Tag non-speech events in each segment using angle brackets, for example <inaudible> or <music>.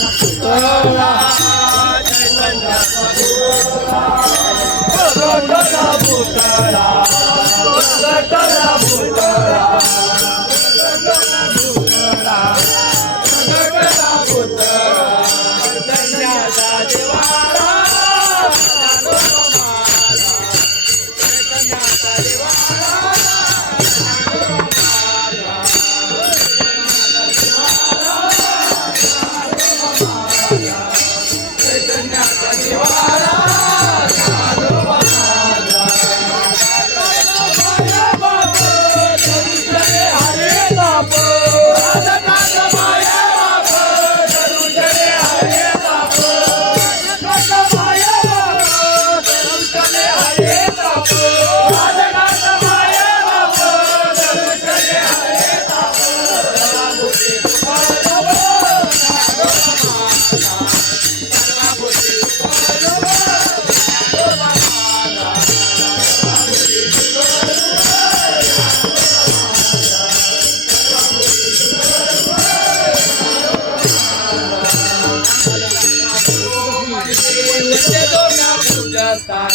啊 <laughs>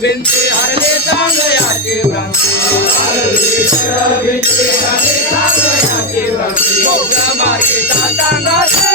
भिंते हरले चांगयाची भ्रांती मोक्ष मार्गीचा सांगाचे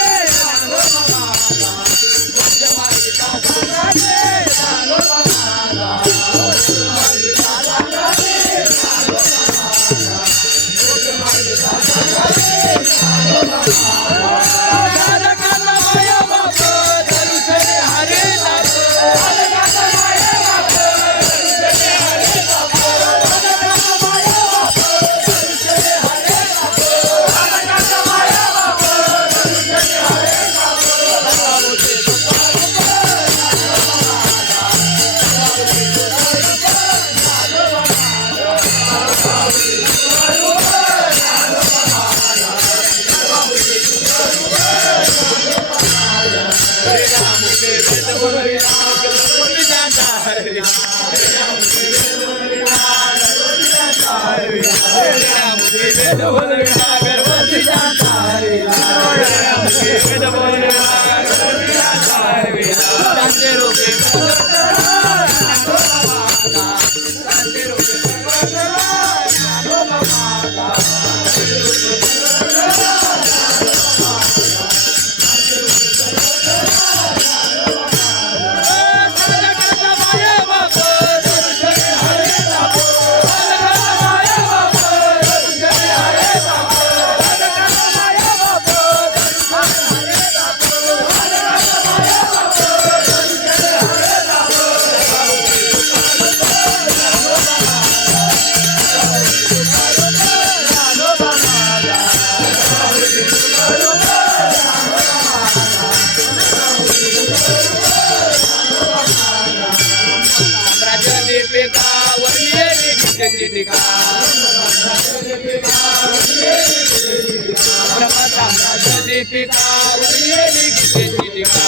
दीपिका दीपिका दीपिका